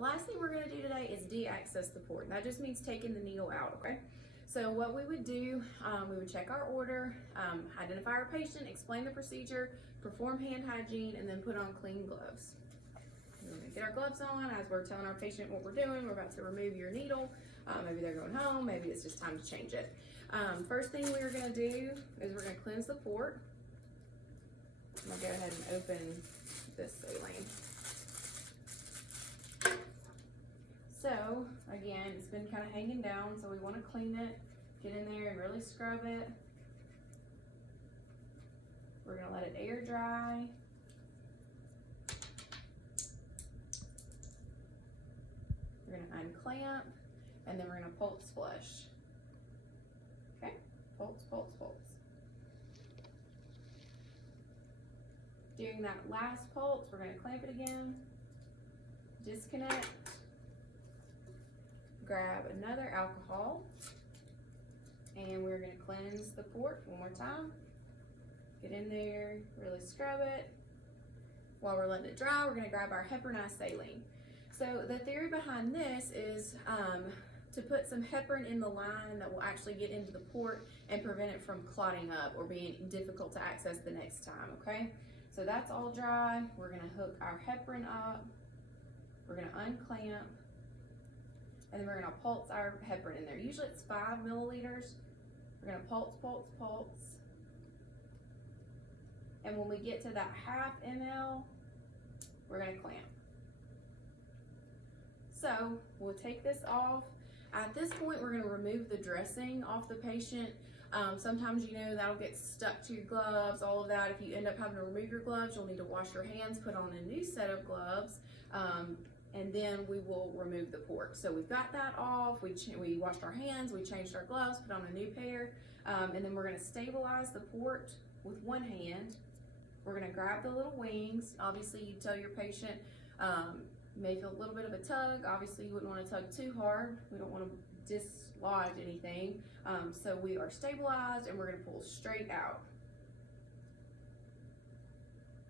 last thing we're going to do today is de-access the port. And that just means taking the needle out, okay? So what we would do, we would check our order, identify our patient, explain the procedure, perform hand hygiene, and then put on clean gloves. We're going to get our gloves on as we're telling our patient what we're doing. We're about to remove your needle. Maybe they're going home. Maybe it's just time to change it. First thing we're going to do is we're going to cleanse the port. I'm going to go ahead and open this saline. So again, it's been kind of hanging down, so we want to clean it, get in there and really scrub it. We're going to let it air dry. We're going to unclamp, and then we're going to pulse flush. Okay, pulse, pulse, pulse. During that last pulse, we're going to clamp it again, disconnect, grab another alcohol, and we're going to cleanse the port one more time. Get in there, really scrub it. While we're letting it dry, we're going to grab our heparinized saline. So the theory behind this is to put some heparin in the line that will actually get into the port and prevent it from clotting up or being difficult to access the next time, okay? So that's all dry. We're going to hook our heparin up. We're going to unclamp. And then we're going to pulse our heparin in there. Usually it's 5 milliliters. We're going to pulse, pulse, pulse. And when we get to that half ml, we're going to clamp. So we'll take this off. At this point, we're going to remove the dressing off the patient. Sometimes, you know, that'll get stuck to your gloves, all of that. If you end up having to remove your gloves, you'll need to wash your hands, put on a new set of gloves, and then we will remove the port. So we've got that off. We washed our hands, we changed our gloves, put on a new pair, and then we're going to stabilize the port with one hand. We're going to grab the little wings. Obviously, you tell your patient, you may feel a little bit of a tug. Obviously, you wouldn't want to tug too hard. We don't want to dislodge anything. So we are stabilized and we're going to pull straight out.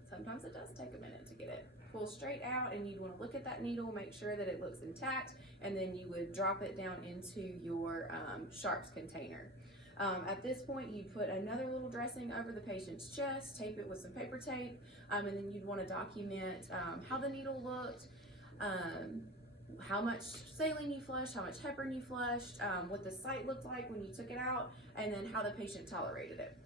Sometimes it does take a minute to get it. Pull straight out, and you'd want to look at that needle, make sure that it looks intact, and then you would drop it down into your sharps container. At this point, you put another little dressing over the patient's chest, tape it with some paper tape, and then you'd want to document how the needle looked, how much saline you flushed, how much heparin you flushed, what the site looked like when you took it out, and then how the patient tolerated it.